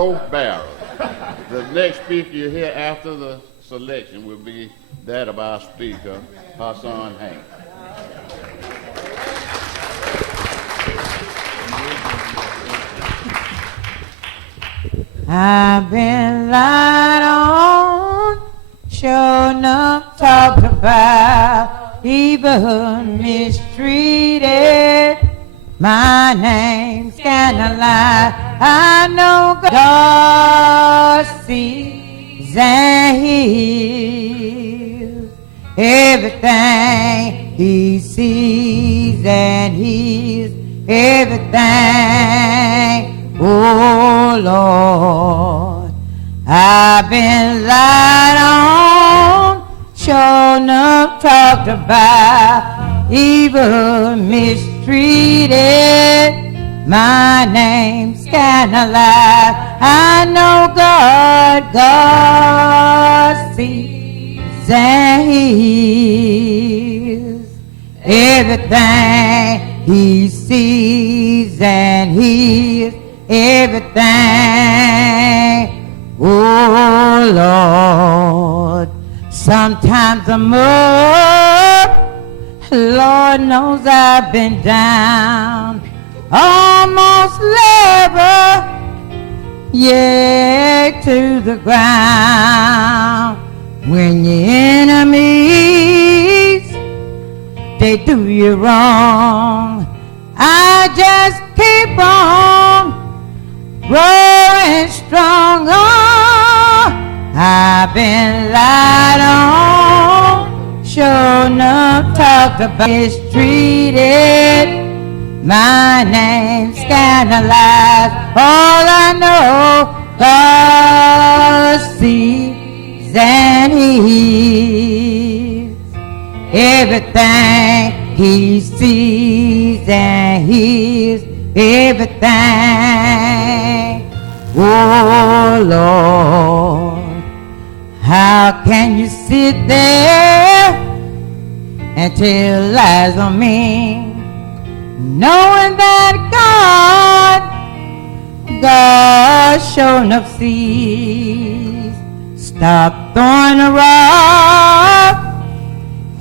both barrels. The next speaker you hear after the selection will be that of our speaker, Hasan Hanks. I've been lied on, sure enough talked about, even mistreated. My name's scandalized. I know God sees and hears everything. He sees and hears everything. Oh Lord, I've been lied on, sure enough talked about, even mistreated. My name's scandalized. I know God sees and hears everything. He sees and hears everything. Oh Lord, sometimes I'm up, Lord knows I've been down, almost level, yeah, to the ground. When your enemies, they do you wrong, I just keep on growing strong. Oh, I've been lied on, sure enough talked about, mistreated. My name's scandalized. All I know, God sees and hears everything. He sees and hears everything. Oh Lord, how can you sit there and tell lies on me, knowing that God sure enough sees? Stop throwing a rock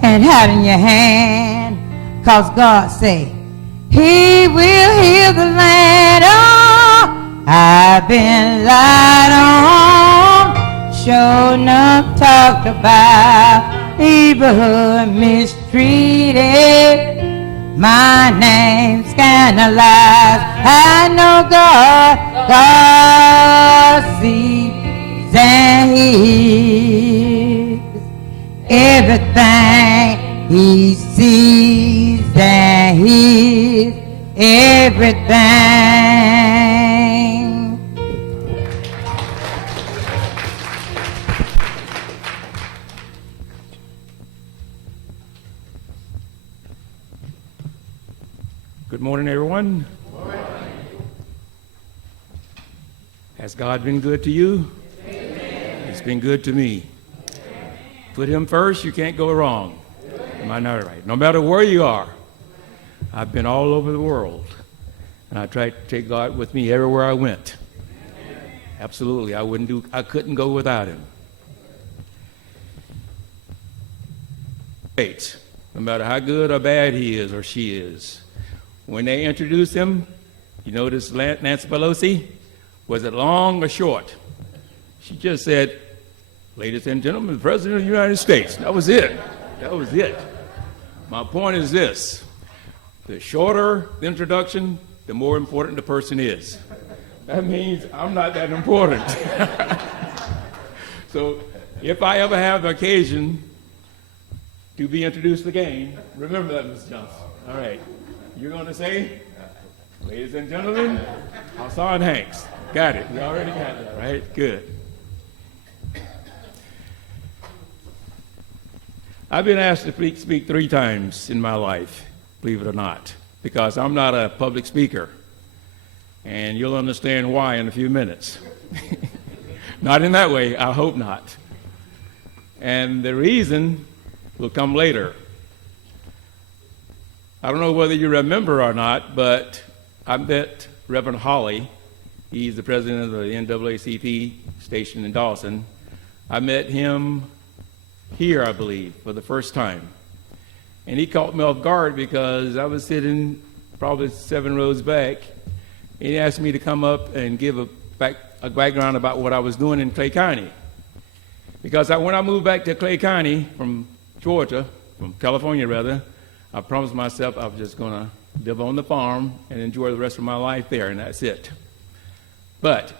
and hiding your hand, 'cause God say He will heal the land. Oh, I've been lied on, sure enough talked about, even mistreated. My name's scandalized. I know God sees and hears everything. He sees and hears everything. Good morning, everyone. Good morning. Has God been good to you? Amen. He's been good to me. Amen. Put Him first, you can't go wrong. Amen. Am I not right? No matter where you are. I've been all over the world, and I tried to take God with me everywhere I went. Amen. Absolutely, I couldn't go without Him. No matter how good or bad he is or she is. When they introduced him, you notice Nancy Pelosi, was it long or short? She just said, "Ladies and gentlemen, the President of the United States." That was it. That was it. My point is this: the shorter the introduction, the more important the person is. That means I'm not that important. So if I ever have the occasion to be introduced again, remember that, Mr. Johnson. All right. You're going to say, "Ladies and gentlemen, Hasan Hanks." Got it. You already got that, right? Good. I've been asked to speak 3 times in my life, believe it or not, because I'm not a public speaker. And you'll understand why in a few minutes. Not in that way, I hope not. And the reason will come later. I don't know whether you remember or not, but I met Reverend Holly He's the president of the NAACP station in Dawson. I met him here, I believe, for the first time. And he caught me off guard because I was sitting probably 7 rows back. And he asked me to come up and give a background about what I was doing in Clay County. Because when I moved back to Clay County from Georgia, from California rather, I promised myself I was just going to live on the farm and enjoy the rest of my life there, and that's it. But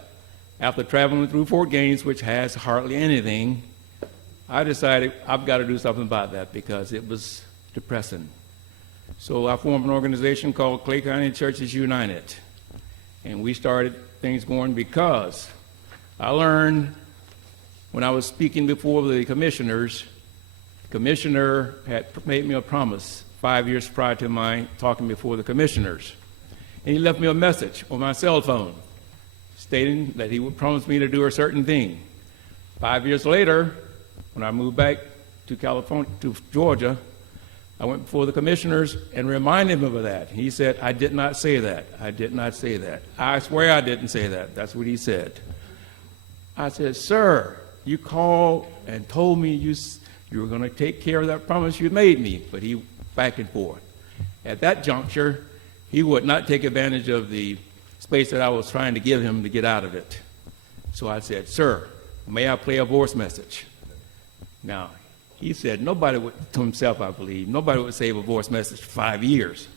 after traveling through Fort Gaines, which has hardly anything, I decided I've got to do something about that because it was depressing. So I formed an organization called Clay County Churches United, and we started things going because I learned when I was speaking before the commissioners, the commissioner had made me a promise 5 years prior to my talking before the commissioners. And he left me a message on my cell phone stating that he would promise me to do a certain thing. 5 years later, when I moved back to Georgia, I went before the commissioners and reminded him of that. He said, I did not say that. I did not say that. I swear I didn't say that. That's what he said. I said, sir, you called and told me you were going to take care of that promise you made me. But he back and forth. At that juncture, he would not take advantage of the space that I was trying to give him to get out of it. So I said, sir, may I play a voice message? Now, he said nobody would, to himself I believe, nobody would save a voice message for 5 years.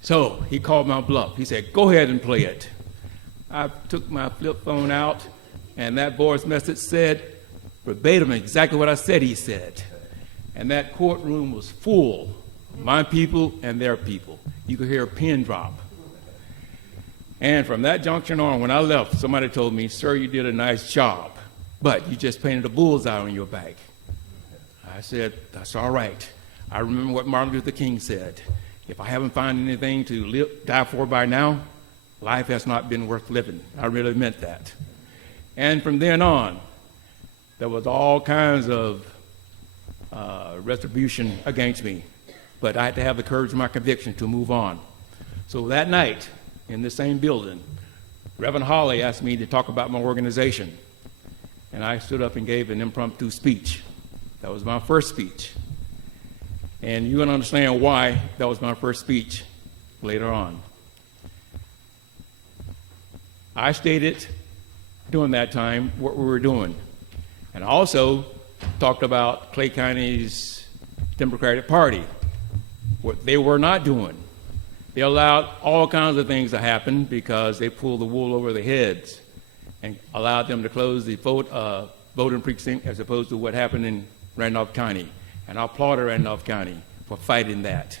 So he called my bluff. He said, go ahead and play it. I took my flip phone out, and that voice message said verbatim exactly what I said he said. And that courtroom was full, my people and their people. You could hear a pin drop. And from that junction on, when I left, somebody told me, sir, you did a nice job, but you just painted a bullseye on your back. I said, that's all right. I remember what Martin Luther King said. If I haven't found anything to die for by now, life has not been worth living. I really meant that. And from then on, there was all kinds of retribution against me. But I had to have the courage of my conviction to move on. So that night, in the same building, Reverend Hawley asked me to talk about my organization. And I stood up and gave an impromptu speech. That was my first speech. And you're going to understand why that was my first speech later on. I stated during that time what we were doing. And I also talked about Clay County's Democratic Party, what they were not doing. They allowed all kinds of things to happen because they pulled the wool over their heads and allowed them to close the voting precinct as opposed to what happened in Randolph County. And I applauded Randolph County for fighting that.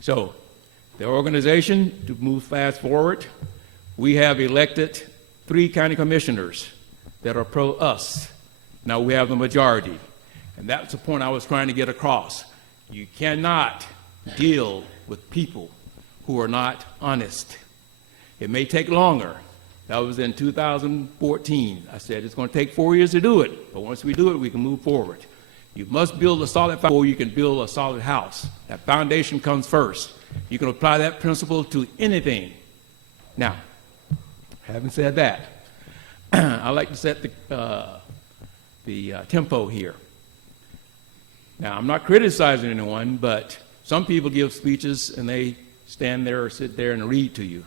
So the organization, to move fast forward, we have elected 3 county commissioners that are pro-us. Now we have the majority. And that's the point I was trying to get across. You cannot deal with people who are not honest. It may take longer. That was in 2014. I said it's going to take 4 years to do it, but once we do it, we can move forward. You must build a solid foundation before you can build a solid house. That foundation comes first. You can apply that principle to anything. Now, having said that, I like to set the tempo here. Now, I'm not criticizing anyone, but some people give speeches and they stand there or sit there and read to you.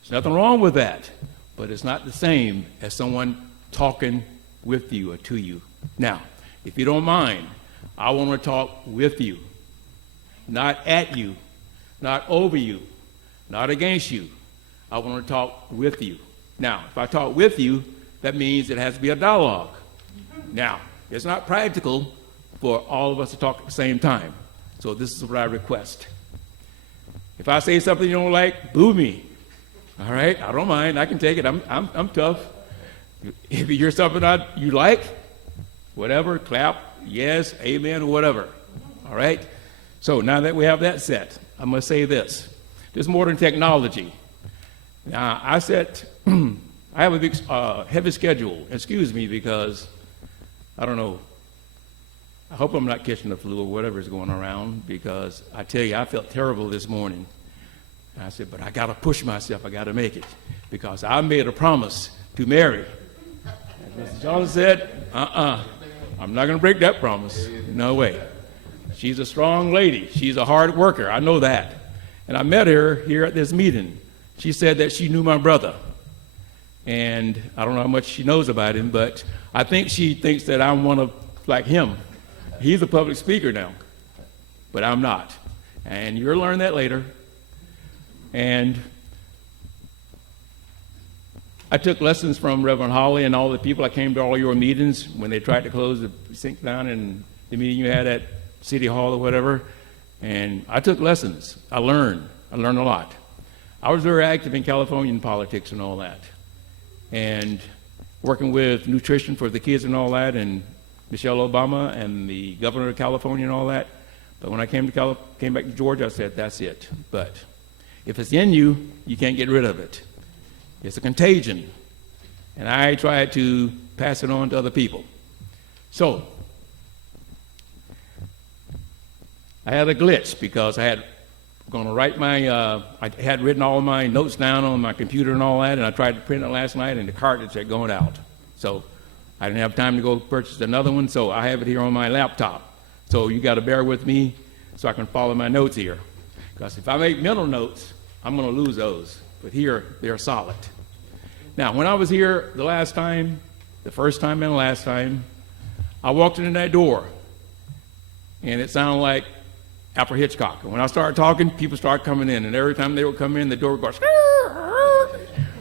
There's nothing wrong with that, but it's not the same as someone talking with you or to you. Now, if you don't mind, I want to talk with you, not at you, not over you, not against you. I want to talk with you. Now, if I talk with you, that means it has to be a dialogue. Now, it's not practical for all of us to talk at the same time. So this is what I request. If I say something you don't like, boo me. All right? I don't mind. I can take it. I'm tough. If you hear something you like, whatever, clap, yes, amen, or whatever. All right? So now that we have that set, I must say this. There's modern technology. Now, I have a big, heavy schedule. Excuse me, because, I don't know, I hope I'm not catching the flu or whatever is going around, because I tell you, I felt terrible this morning. I said, but I got to push myself. I got to make it because I made a promise to Mary. And Mr. Johnson said, I'm not going to break that promise. No way. She's a strong lady. She's a hard worker. I know that. And I met her here at this meeting. She said that she knew my brother. And I don't know how much she knows about him, but I think she thinks that I'm one of like him. He's a public speaker now, but I'm not. And you'll learn that later. And I took lessons from Reverend Holly and all the people. I came to all your meetings when they tried to close the sink down in the meeting you had at City Hall or whatever. And I took lessons. I learned a lot. I was very active in Californian politics and all that. And working with nutrition for the kids and all that, and Michelle Obama and the governor of California and all that. But when I came back to Georgia, I said, that's it. But if it's in you, you can't get rid of it. It's a contagion. And I tried to pass it on to other people. So I had a glitch because I had going to write I had written all my notes down on my computer and all that, and I tried to print it last night, and the cartridge had gone out. So I didn't have time to go purchase another one, so I have it here on my laptop. So you got to bear with me so I can follow my notes here. Because if I make mental notes, I'm going to lose those. But here, they're solid. Now, when I was here the last time, the first time and the last time, I walked in that door, and it sounded like Alfred Hitchcock. And when I started talking, people started coming in, and every time they would come in, the door would go,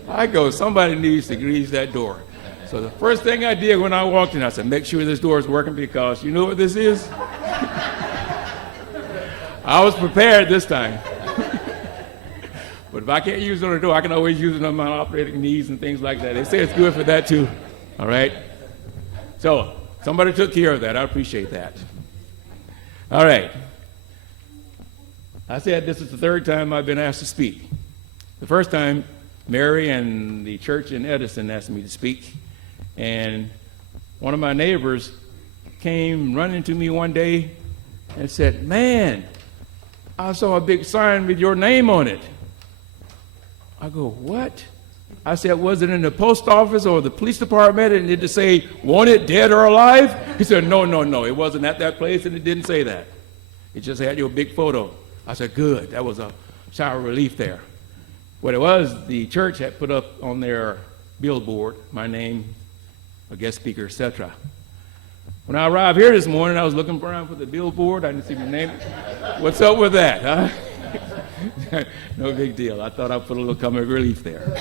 I go, somebody needs to grease that door. So the first thing I did when I walked in, I said, make sure this door is working, because you know what this is? I was prepared this time. But if I can't use it on the door, I can always use it on my operating knees and things like that. They say it's good for that too. All right? So somebody took care of that. I appreciate that. All right. I said this is the third time I've been asked to speak. The first time, Mary and the church in Edison asked me to speak. And one of my neighbors came running to me one day and said, man, I saw a big sign with your name on it. I go, what? I said, was it in the post office or the police department? And did it say, wanted, dead or alive? He said, no, it wasn't at that place, and it didn't say that. It just had your big photo. I said, good. That was a shower of relief there. What it was, the church had put up on their billboard my name, a guest speaker, etc. When I arrived here this morning, I was looking around for the billboard. I didn't see my name. What's up with that, huh? No big deal. I thought I'd put a little comic relief there.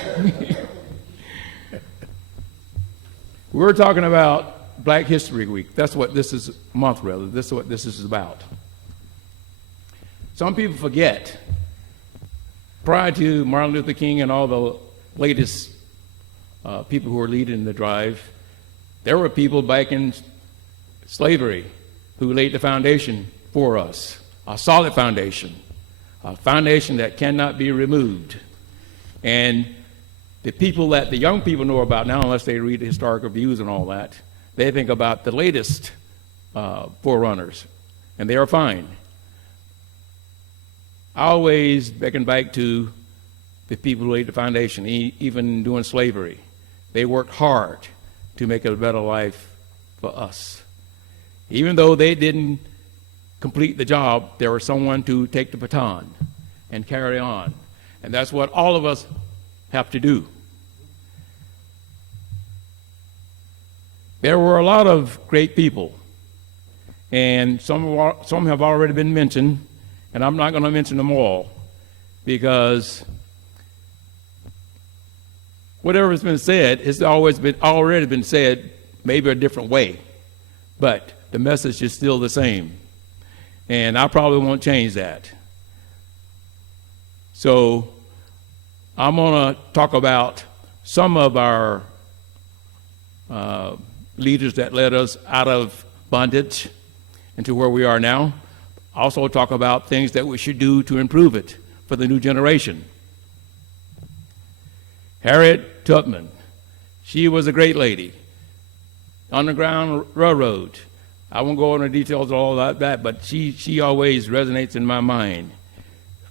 We're talking about Black History Week. That's what this is, month rather. This is what this is about. Some people forget, prior to Martin Luther King and all the latest people who were leading the drive, there were people back in slavery who laid the foundation for us, a solid foundation, a foundation that cannot be removed. And the people that the young people know about now, unless they read the historical reviews and all that, they think about the latest forerunners, and they are fine. I always beckon back to the people who laid the foundation, even during slavery. They worked hard to make it a better life for us. Even though they didn't complete the job, there was someone to take the baton and carry on. And that's what all of us have to do. There were a lot of great people, and some have already been mentioned, and I'm not going to mention them all, because whatever has been said has already been said, maybe a different way, but the message is still the same, and I probably won't change that. So I'm going to talk about some of our leaders that led us out of bondage into where we are now. Also talk about things that we should do to improve it for the new generation. Harriet Tubman, she was a great lady. Underground Railroad, I won't go into details of all that, but she always resonates in my mind.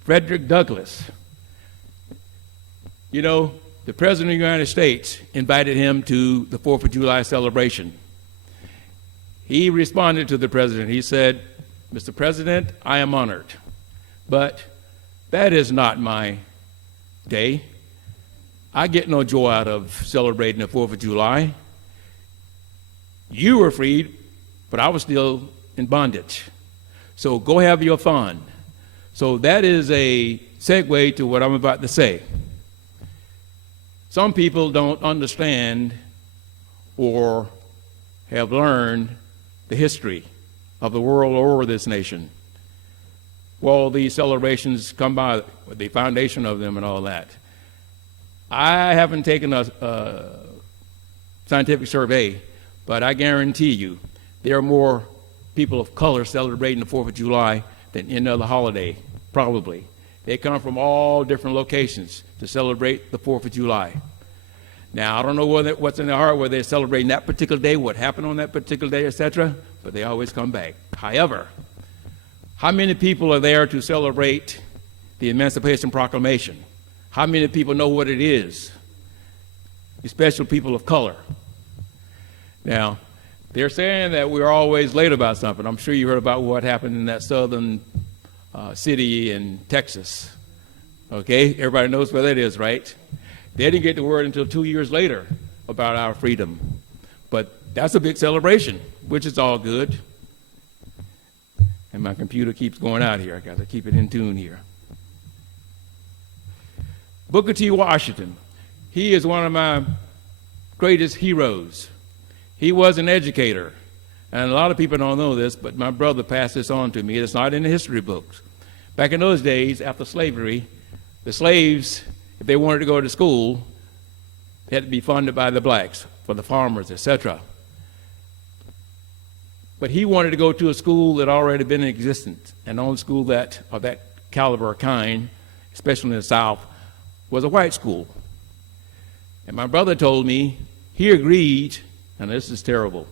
Frederick Douglass, You know, the President of the United States invited him to the 4th of July celebration. He responded to the President. He said, "Mr. President, I am honored, but that is not my day. I get no joy out of celebrating the 4th of July. You were freed, but I was still in bondage. So go have your fun." So that is a segue to what I'm about to say. Some people don't understand or have learned the history of the world or this nation. Well, these celebrations come by, the foundation of them and all that. I haven't taken a scientific survey, but I guarantee you there are more people of color celebrating the 4th of July than any other holiday, probably. They come from all different locations to celebrate the 4th of July. Now, I don't know what's in their heart, whether they're celebrating that particular day, what happened on that particular day, etc., but they always come back. However, how many people are there to celebrate the Emancipation Proclamation? How many people know what it is, especially people of color? Now, they're saying that we're always late about something. I'm sure you heard about what happened in that southern city in Texas. Okay, everybody knows where that is, right? They didn't get the word until 2 years later about our freedom. But that's a big celebration, which is all good. And my computer keeps going out here. I got to keep it in tune here. Booker T. Washington, he is one of my greatest heroes. He was an educator. And a lot of people don't know this, but my brother passed this on to me. It's not in the history books. Back in those days, after slavery, the slaves, if they wanted to go to school, they had to be funded by the blacks, for the farmers, etc. But he wanted to go to a school that already been in existence, and the only school that of that caliber or kind, especially in the South, was a white school. And my brother told me he agreed, and this is terrible,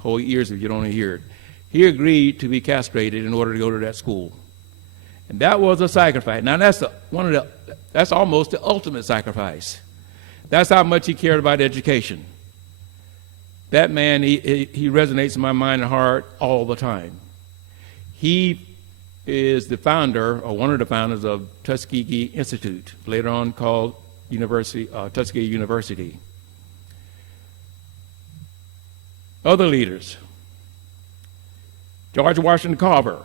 hold your ears if you don't want to hear it, he agreed to be castrated in order to go to that school. And that was a sacrifice. Now that's almost the ultimate sacrifice. That's how much he cared about education. That man, he resonates in my mind and heart all the time. He is the founder, or one of the founders, of Tuskegee Institute, later on called Tuskegee University. Other leaders. George Washington Carver.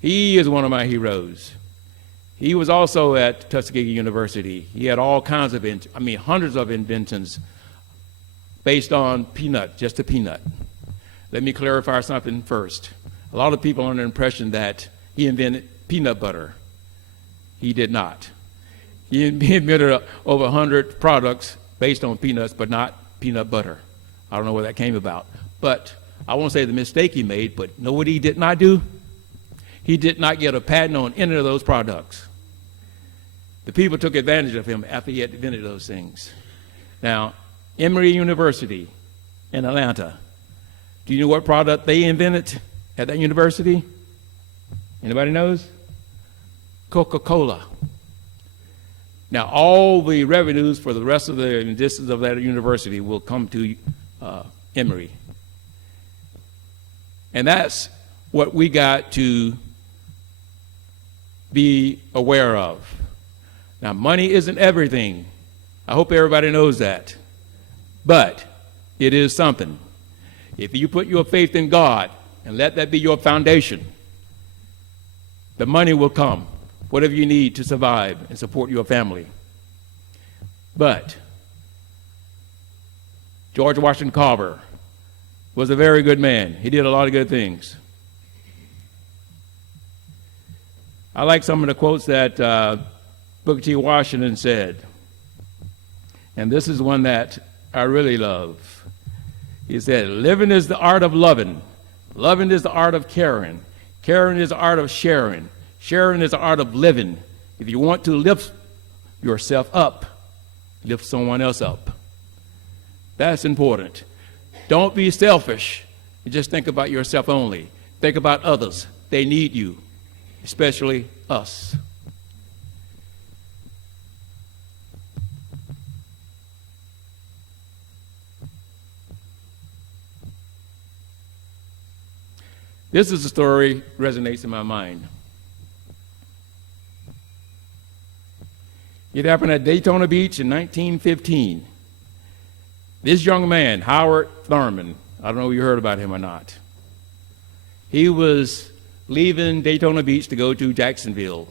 He is one of my heroes. He was also at Tuskegee University. He had all kinds of, hundreds of inventions based on peanut, just a peanut. Let me clarify something first. A lot of people are under the impression that he invented peanut butter. He did not. He invented over 100 products based on peanuts, but not peanut butter. I don't know where that came about. But I won't say the mistake he made, but know what he did not do? He did not get a patent on any of those products. The people took advantage of him after he had invented those things. Now, Emory University in Atlanta. Do you know what product they invented at that university? Anybody knows? Coca-Cola. Now, all the revenues for the rest of the existence of that university will come to Emory. And that's what we got to be aware of. Now, money isn't everything. I hope everybody knows that. But it is something. If you put your faith in God and let that be your foundation, the money will come, whatever you need to survive and support your family. But George Washington Carver was a very good man. He did a lot of good things. I like some of the quotes that Booker T. Washington said. And this is one that I really love. He said, "Living is the art of loving. Loving is the art of caring. Caring is the art of sharing. Sharing is the art of living. If you want to lift yourself up, lift someone else up." That's important. Don't be selfish. You just think about yourself only. Think about others. They need you, especially us. This is a story that resonates in my mind. It happened at Daytona Beach in 1915. This young man, Howard Thurman, I don't know if you heard about him or not. He was leaving Daytona Beach to go to Jacksonville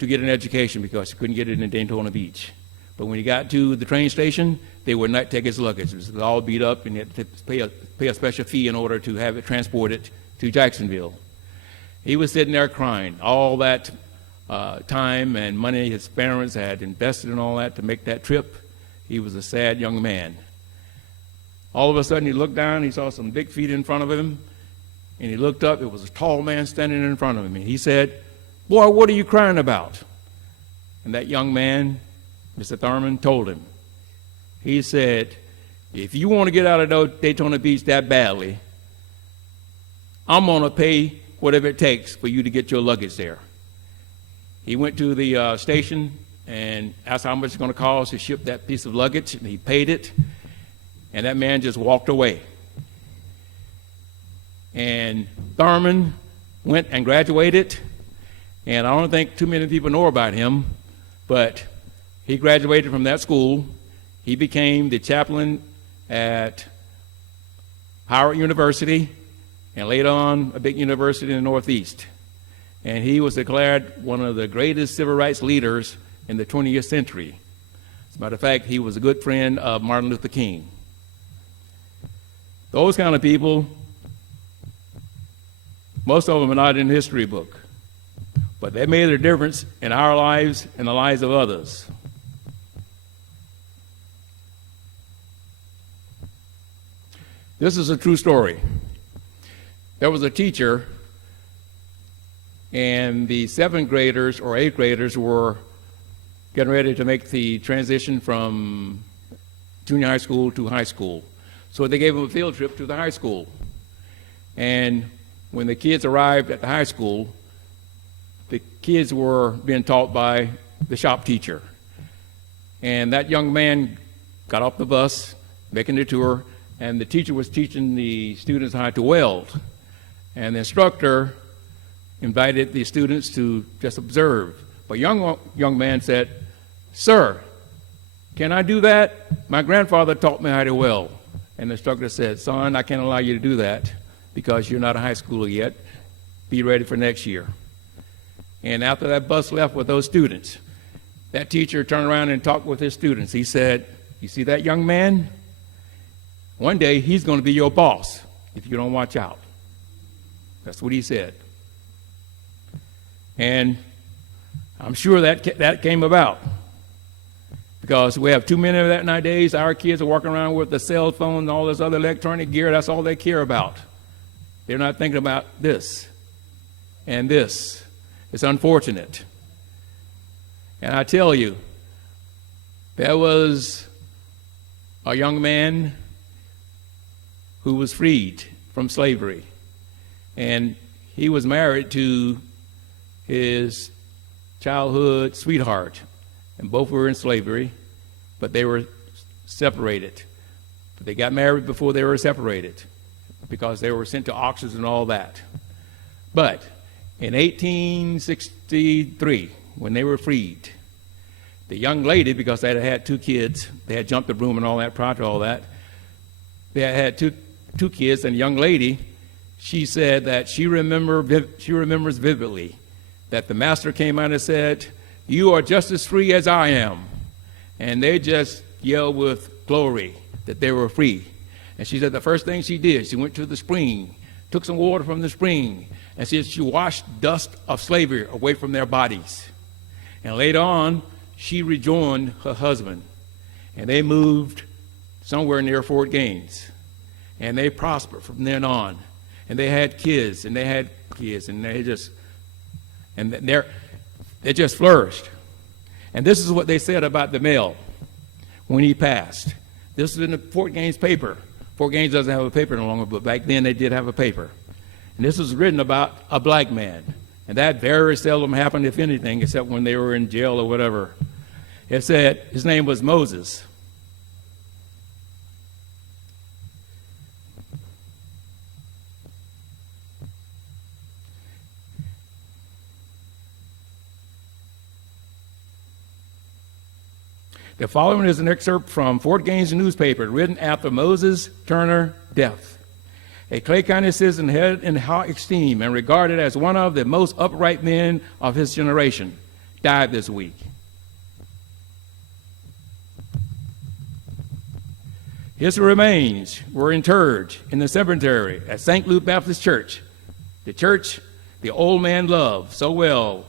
to get an education because he couldn't get it in Daytona Beach. But when he got to the train station, they would not take his luggage. It was all beat up, and he had to pay a special fee in order to have it transported to Jacksonville. He was sitting there crying. All that time and money his parents had invested in all that to make that trip, he was a sad young man. All of a sudden, he looked down, he saw some big feet in front of him, and he looked up. It was a tall man standing in front of him, and he said, "Boy, what are you crying about?" And that young man, Mr. Thurman, told him. He said, "If you want to get out of Daytona Beach that badly, I'm going to pay whatever it takes for you to get your luggage there." He went to the station and asked how much it's going to cost to ship that piece of luggage, and he paid it, and that man just walked away. And Thurman went and graduated, and I don't think too many people know about him, but he graduated from that school. He became the chaplain at Howard University, and later on a big university in the Northeast. And he was declared one of the greatest civil rights leaders in the 20th century. As a matter of fact, he was a good friend of Martin Luther King. Those kind of people, most of them are not in the history book, but they made a difference in our lives and the lives of others. This is a true story. There was a teacher, and the 7th graders or 8th graders were getting ready to make the transition from junior high school to high school. So they gave them a field trip to the high school. And when the kids arrived at the high school, the kids were being taught by the shop teacher. And that young man got off the bus, making the tour, and the teacher was teaching the students how to weld. And the instructor invited the students to just observe. But young man said, "Sir, can I do that? My grandfather taught me how to weld." And the instructor said, "Son, I can't allow you to do that because you're not a high schooler yet. Be ready for next year." And after that bus left with those students, that teacher turned around and talked with his students. He said, "You see that young man? One day he's going to be your boss if you don't watch out." That's what he said. And I'm sure that came about because we have too many of that nowadays. Our kids are walking around with the cell phone and all this other electronic gear. That's all they care about. They're not thinking about this and this. It's unfortunate. And I tell you, there was a young man who was freed from slavery. And he was married to his childhood sweetheart. And both were in slavery, but they were separated. But they got married before they were separated because they were sent to auctions and all that. But in 1863, when they were freed, the young lady, because they had 2 kids, they had jumped the broom and all that prior to all that, they had two kids, and the young lady, she said that she remembers vividly that the master came out and said, "You are just as free as I am." And they just yelled with glory that they were free. And she said the first thing she did, she went to the spring, took some water from the spring, and she washed dust of slavery away from their bodies. And later on, she rejoined her husband, and they moved somewhere near Fort Gaines. And they prospered from then on. And they had kids, and they just flourished. And this is what they said about the male when he passed. This is in the Fort Gaines paper. Fort Gaines doesn't have a paper no longer, but back then they did have a paper. And this was written about a black man. And that very seldom happened, if anything, except when they were in jail or whatever. It said his name was Moses. The following is an excerpt from Fort Gaines newspaper written after Moses Turner death. A Clay County citizen held in high esteem and regarded as one of the most upright men of his generation died this week. His remains were interred in the cemetery at St. Luke Baptist Church, the church the old man loved so well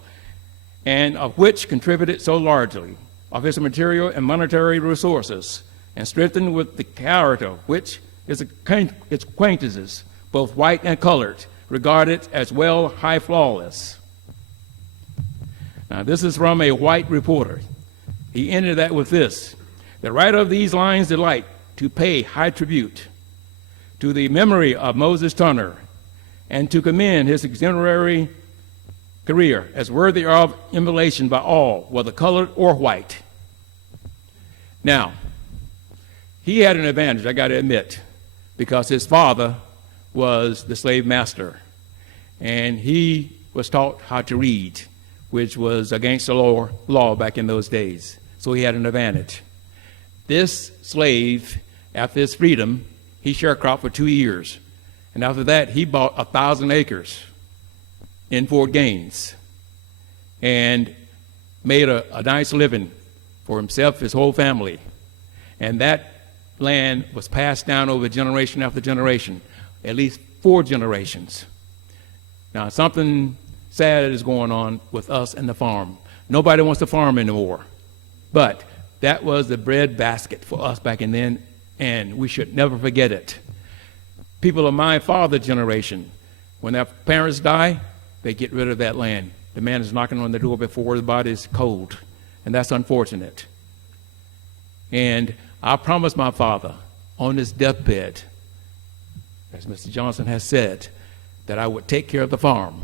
and of which contributed so largely of his material and monetary resources and strengthened with the character which its acquaintances, both white and colored, regarded as well high flawless. Now, this is from a white reporter. He ended that with this: the writer of these lines delight to pay high tribute to the memory of Moses Turner and to commend his exemplary career as worthy of emulation by all, whether colored or white. Now, he had an advantage, I got to admit, because his father was the slave master, and he was taught how to read, which was against the law back in those days. So he had an advantage. This slave, after his freedom, he sharecropped for 2 years. And after that, he bought 1,000 acres in Fort Gaines and made a nice living for himself, his whole family. And that land was passed down over generation after generation, at least 4 generations. Now, something sad is going on with us and the farm. Nobody wants to farm anymore. But that was the bread basket for us back in then, and we should never forget it. People of my father's generation, when their parents die, they get rid of that land. The man is knocking on the door before the body is cold, and that's unfortunate. And I promised my father on his deathbed, as Mr. Johnson has said, that I would take care of the farm.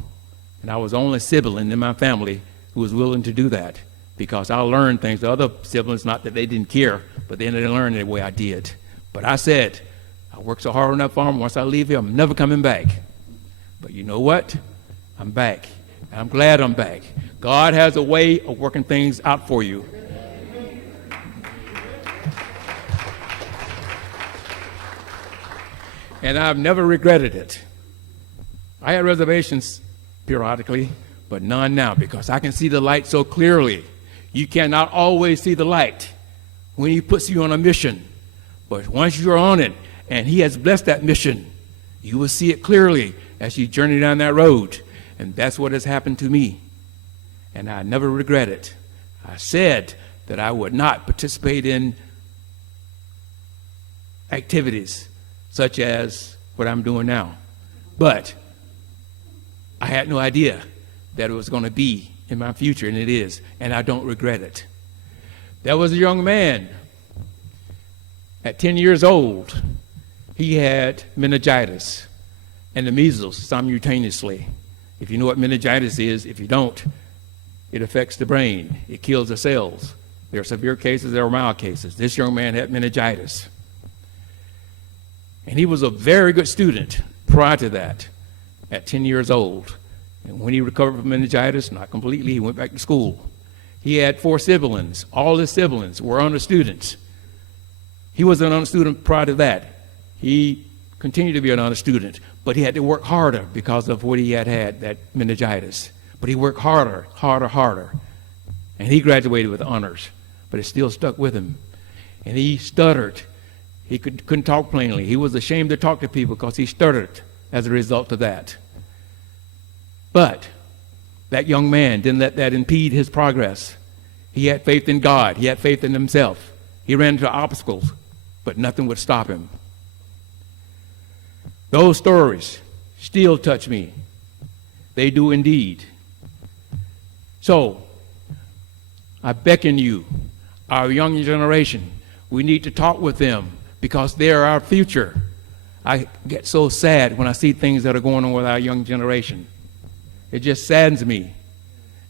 And I was the only sibling in my family who was willing to do that, because I learned things. The other siblings, not that they didn't care, but they didn't learn the way I did. But I said, I worked so hard on that farm, once I leave here, I'm never coming back. But you know what? I'm back. And I'm glad I'm back. God has a way of working things out for you. And I've never regretted it. I had reservations periodically, but none now, because I can see the light so clearly. You cannot always see the light when he puts you on a mission. But once you're on it, and he has blessed that mission, you will see it clearly as you journey down that road. And that's what has happened to me. And I never regret it. I said that I would not participate in activities such as what I'm doing now. But I had no idea that it was going to be in my future, and it is, and I don't regret it. There was a young man at 10 years old. He had meningitis and the measles simultaneously. If you know what meningitis is, if you don't, it affects the brain. It kills the cells. There are severe cases, there are mild cases. This young man had meningitis. And he was a very good student prior to that, at 10 years old. And when he recovered from meningitis, not completely, he went back to school. He had 4 siblings. All his siblings were honor students. He was an honor student prior to that. He continued to be an honor student, but he had to work harder because of what he had, that meningitis. But he worked harder. And he graduated with honors, but it still stuck with him. And he stuttered. He couldn't talk plainly. He was ashamed to talk to people because he stuttered as a result of that. But that young man didn't let that impede his progress. He had faith in God. He had faith in himself. He ran into obstacles, but nothing would stop him. Those stories still touch me. They do indeed. So, I beckon you, our young generation, we need to talk with them because they are our future. I get so sad when I see things that are going on with our young generation. It just saddens me.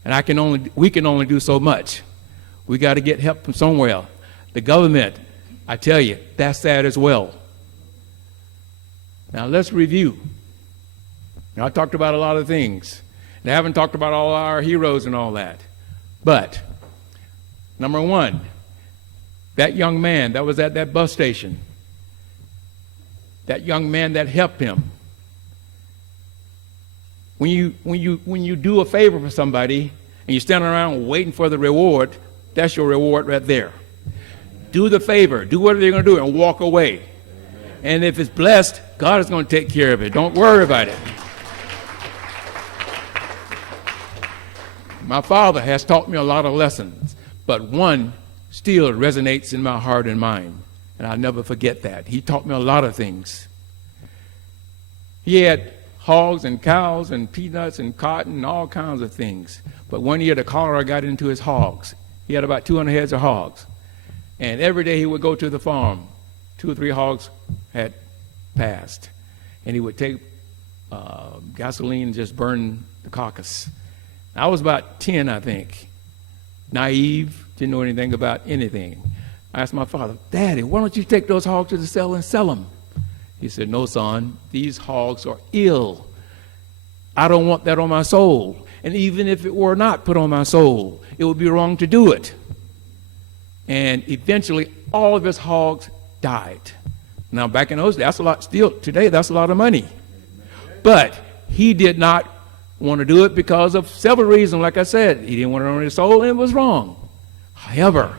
And we can only do so much. We got to get help from somewhere. The government, I tell you, that's sad as well. Now let's review. Now, I talked about a lot of things. And I haven't talked about all our heroes and all that. But, number one, That young man that was at that bus station, that young man that helped him. When you do a favor for somebody and you stand around waiting for the reward, that's your reward right there. Do the favor, do whatever you're going to do, and walk away. And if it's blessed, God is going to take care of it. Don't worry about it. My father has taught me a lot of lessons, but one still resonates in my heart and mind, and I'll never forget that. He taught me a lot of things. He had hogs and cows and peanuts and cotton and all kinds of things, but one year the cholera got into his hogs. He had about 200 heads of hogs, and every day he would go to the farm. 2 or 3 hogs had passed, and he would take gasoline and just burn the carcass. I was about 10, I think, naive, didn't know anything about anything. I asked my father, Daddy, why don't you take those hogs to the cellar and sell them? He said, no, son, these hogs are ill. I don't want that on my soul. And even if it were not put on my soul, it would be wrong to do it. And eventually, all of his hogs died. Now, back in those days, that's a lot. Still, today, that's a lot of money. But he did not want to do it because of several reasons. Like I said, he didn't want it on his soul, and it was wrong. However,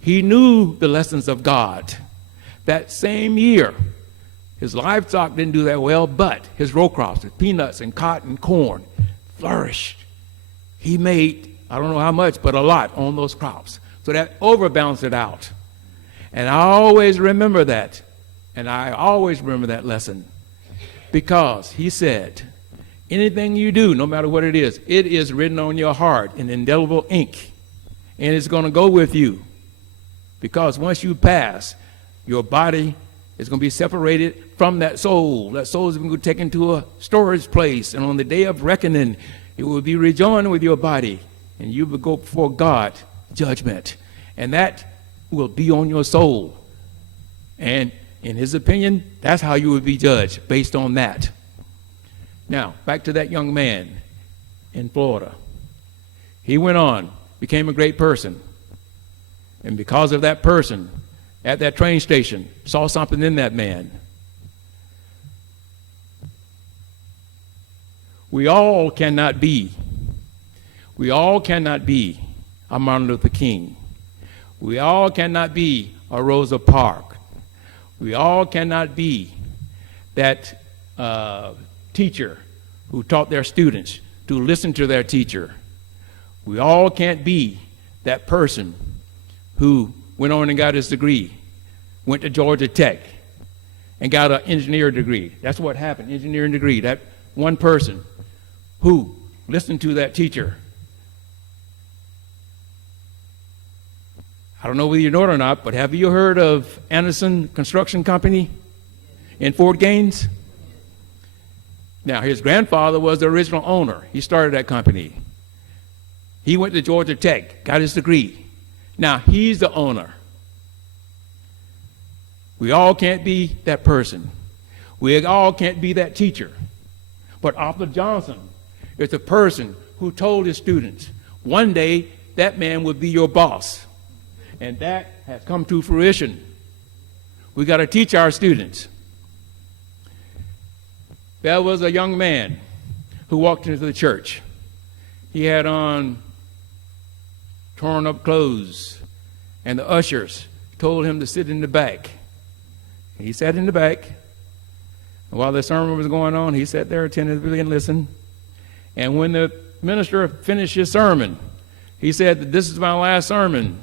he knew the lessons of God. That same year, his livestock didn't do that well, but his row crops, his peanuts and cotton and corn, flourished. He made, I don't know how much, but a lot on those crops. So that overbalanced it out. And I always remember that. And I always remember that lesson. Because he said, anything you do, no matter what it is written on your heart in indelible ink. And it's going to go with you. Because once you pass, your body is going to be separated from that soul. That soul is going to be taken to a storage place. And on the day of reckoning, it will be rejoined with your body. And you will go before God, judgment. And that will be on your soul. And in his opinion, that's how you would be judged, based on that. Now, back to that young man in Florida. He went on, became a great person. And because of that person, at that train station, saw something in that man. We all cannot be a Martin Luther King. We all cannot be a Rosa Parks. We all cannot be that teacher who taught their students to listen to their teacher. We all can't be that person who went on and got his degree, went to Georgia Tech, and got an engineering degree. That's what happened, engineering degree. That one person who listened to that teacher. I don't know whether you know it or not, but have you heard of Anderson Construction Company in Fort Gaines? Now, his grandfather was the original owner. He started that company. He went to Georgia Tech, got his degree. Now, he's the owner. We all can't be that person. We all can't be that teacher. But Arthur Johnson is the person who told his students, one day that man would be your boss. And that has come to fruition. We got to teach our students. There was a young man who walked into the church. He had on torn up clothes, and the ushers told him to sit in the back. He sat in the back, and while the sermon was going on, he sat there attentively and listened. And when the minister finished his sermon, he said, "This is my last sermon,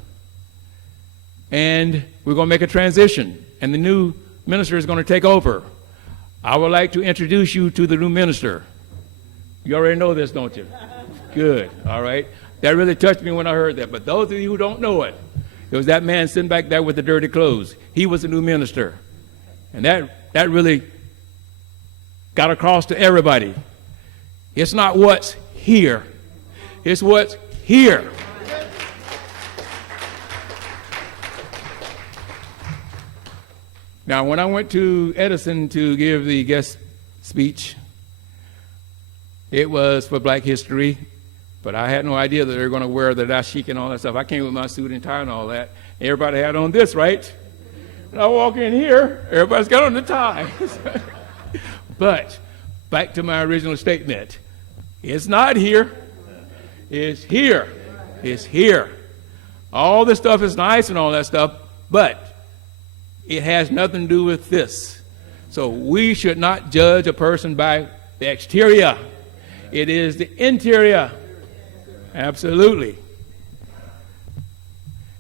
and we're going to make a transition, and the new minister is going to take over. I would like to introduce you to the new minister." You already know this, don't you? Good, all right. That really touched me when I heard that. But those of you who don't know it, it was that man sitting back there with the dirty clothes. He was the new minister. And that really got across to everybody. It's not what's here. It's what's here. Now, when I went to Edison to give the guest speech, it was for Black History, but I had no idea that they were going to wear the dashiki and all that stuff. I came with my suit and tie and all that, Everybody had on this, right? And I walk in here, everybody's got on the tie. But back to my original statement. It's not here. It's here. It's here. All this stuff is nice and all that stuff, but it has nothing to do with this. So we should not judge a person by the exterior. It is the interior. Absolutely.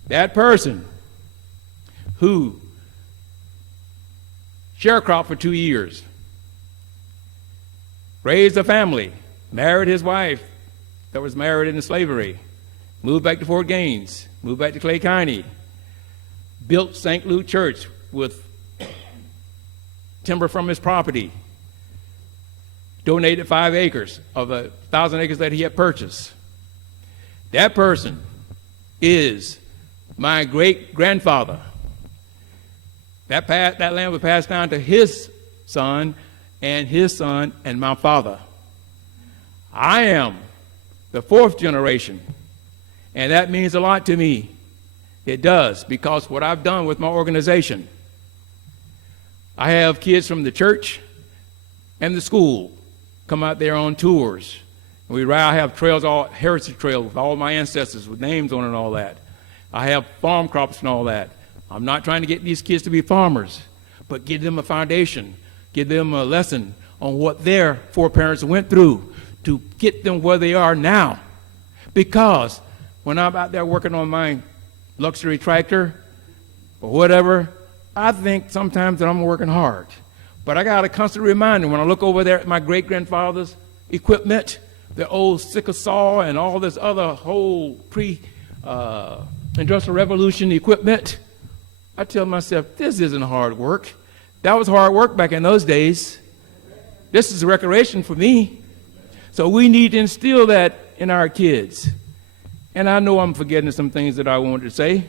That person who sharecropped for 2 years, raised a family, married his wife that was married into slavery, moved back to Fort Gaines, moved back to Clay County, built St. Luke Church with timber from his property, donated 5 acres of 1,000 acres that he had purchased. That person is my great-grandfather. That land was passed down to his son and my father. I am the 4th generation, and that means a lot to me. It does, because what I've done with my organization, I have kids from the church and the school come out there on tours. I have trails, all heritage trails with all my ancestors with names on it and all that. I have farm crops and all that. I'm not trying to get these kids to be farmers, but give them a foundation, give them a lesson on what their foreparents went through to get them where they are now. Because when I'm out there working on my luxury tractor or whatever, I think sometimes that I'm working hard. But I got a constant reminder when I look over there at my great-grandfather's equipment, the old sickle saw and all this other whole pre-industrial revolution equipment, I tell myself, this isn't hard work. That was hard work back in those days. This is a recreation for me. So we need to instill that in our kids. And I know I'm forgetting some things that I wanted to say,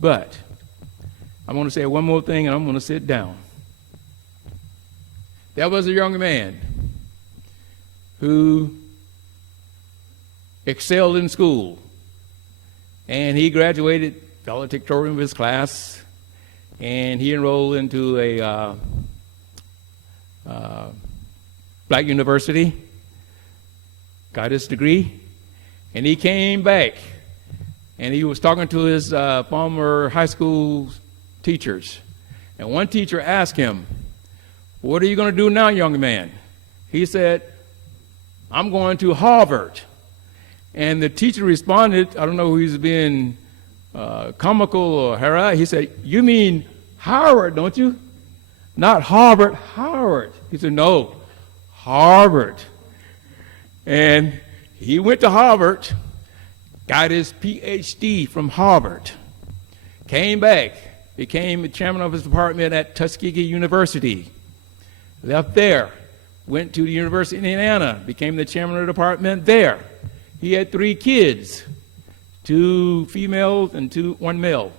but I'm going to say one more thing and I'm going to sit down. There was a young man who excelled in school, and he graduated valedictorian of his class, and he enrolled into a black university, got his degree, and he came back, and he was talking to his former high school teachers, and one teacher asked him, "What are you going to do now, young man?" He said, "I'm going to Harvard." And the teacher responded, I don't know who he's being comical or harassed. He said, "You mean Howard, don't you? Not Harvard, Howard." He said, "No, Harvard." And he went to Harvard, got his PhD from Harvard, came back, became the chairman of his department at Tuskegee University, left there, went to the University of Indiana, became the chairman of the department there. He had 3 kids, 2 females and 1 male,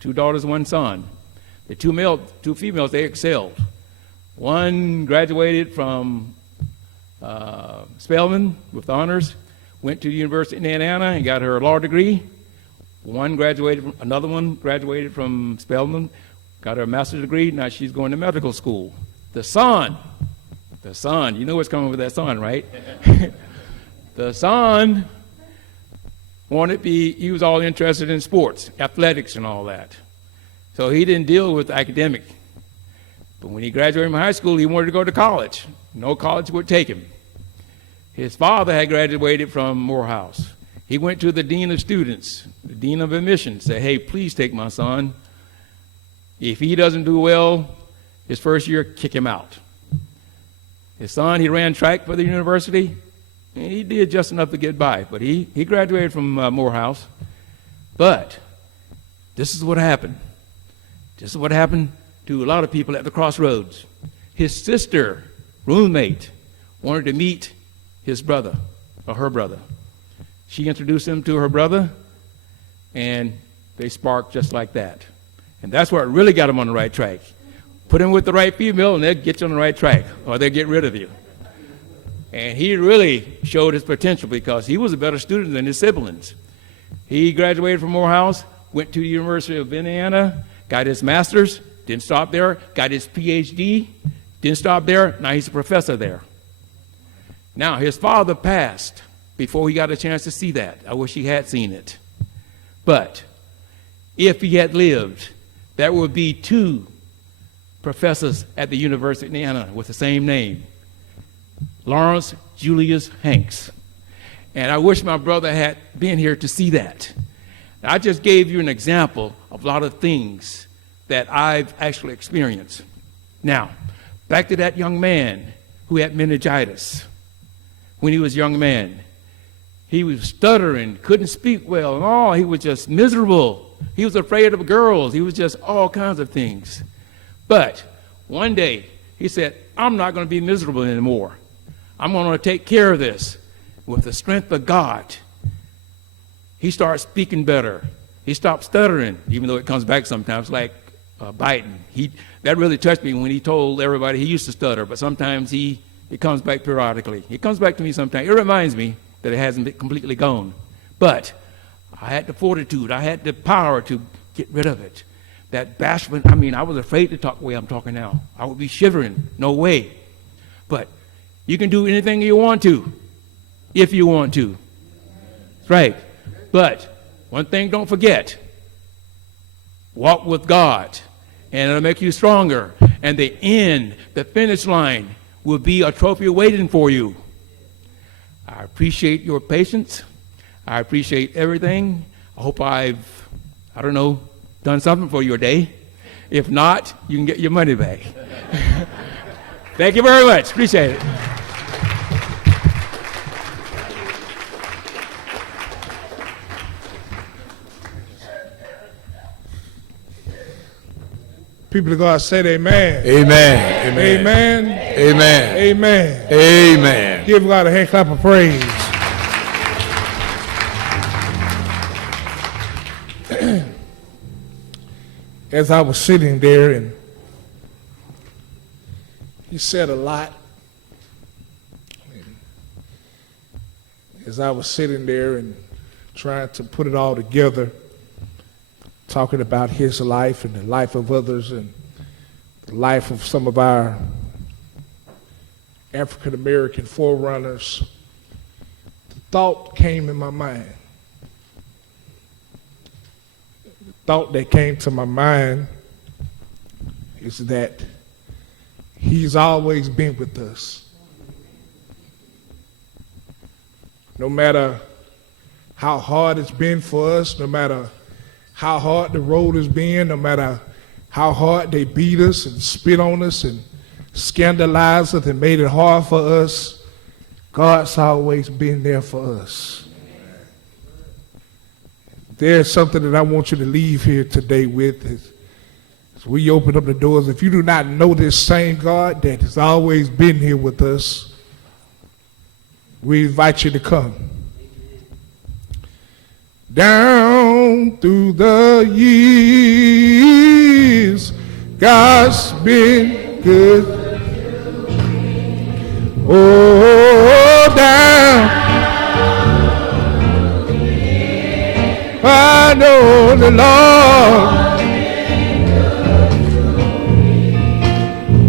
2 daughters, 1 son. The 2 females, they excelled. One graduated from Spelman with honors, went to the University of Indiana and got her law degree. Another one graduated from Spelman, got her master's degree. Now she's going to medical school. The son, you know what's coming with that son, right? The son he was all interested in sports, athletics and all that. So he didn't deal with academic. But when he graduated from high school, he wanted to go to college. No college would take him. His father had graduated from Morehouse. He went to the dean of students, the dean of admissions, said, "Hey, please take my son. If he doesn't do well his first year, kick him out." His son, he ran track for the university, and he did just enough to get by. But he graduated from Morehouse. But this is what happened. This is what happened to a lot of people at the crossroads. His sister, roommate, wanted to meet his brother or her brother. She introduced him to her brother, and they sparked just like that. And that's what really got him on the right track. Put him with the right female, and they'll get you on the right track, or they'll get rid of you. And he really showed his potential because he was a better student than his siblings. He graduated from Morehouse, went to the University of Indiana, got his master's, didn't stop there, got his PhD, didn't stop there, now he's a professor there. Now, his father passed before he got a chance to see that. I wish he had seen it. But if he had lived, there would be 2 professors at the University of Indiana with the same name, Lawrence Julius Hanks. And I wish my brother had been here to see that. I just gave you an example of a lot of things that I've actually experienced. Now, back to that young man who had meningitis. When he was a young man, he was stuttering, couldn't speak well, and all. He was just miserable. He was afraid of girls. He was just all kinds of things. But one day, he said, I'm not going to be miserable anymore. I'm going to take care of this. With the strength of God, he started speaking better. He stopped stuttering, even though it comes back sometimes, like biting. That really touched me when he told everybody he used to stutter, but sometimes it comes back periodically. It comes back to me sometimes. It reminds me that it hasn't been completely gone. But I had the fortitude. I had the power to get rid of it. That bashment, I was afraid to talk the way I'm talking now. I would be shivering. No way. But you can do anything you want to, if you want to. That's right. But one thing don't forget, walk with God, and it'll make you stronger. And the end, the finish line, will be a trophy waiting for you. I appreciate your patience. I appreciate everything. I hope I've, done something for your day. If not, you can get your money back. Thank you very much. Appreciate it. People of God said amen. Amen. Amen. Amen. Amen. Amen. Amen. Give God a hand clap of praise. As I was sitting there, and he said a lot. As I was sitting there and trying to put it all together, talking about his life and the life of others and the life of some of our African American forerunners, the thought came in my mind. The thought that came to my mind is that he's always been with us. No matter how hard it's been for us, no matter how hard the road has been, no matter how hard they beat us and spit on us and scandalized us and made it hard for us, God's always been there for us. There's something that I want you to leave here today with as we open up the doors. If you do not know this same God that has always been here with us, we invite you to come. Down through the years, God's been good. Oh, down. I know the Lord.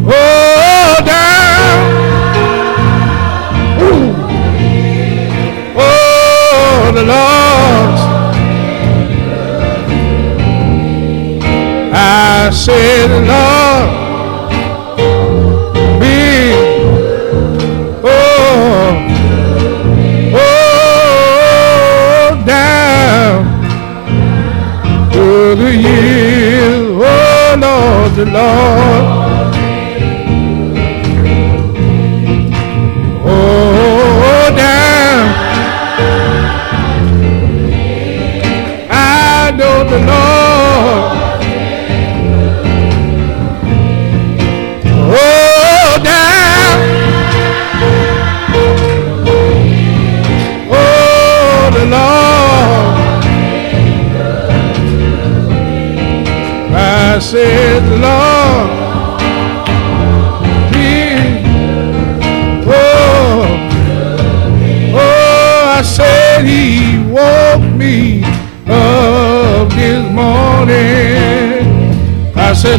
Oh, down. Ooh. Oh, the Lord. I said, Lord, be, oh, down through the years, oh, Lord, the Lord, oh, down, I know the Lord. I said, Lord,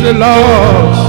the lost.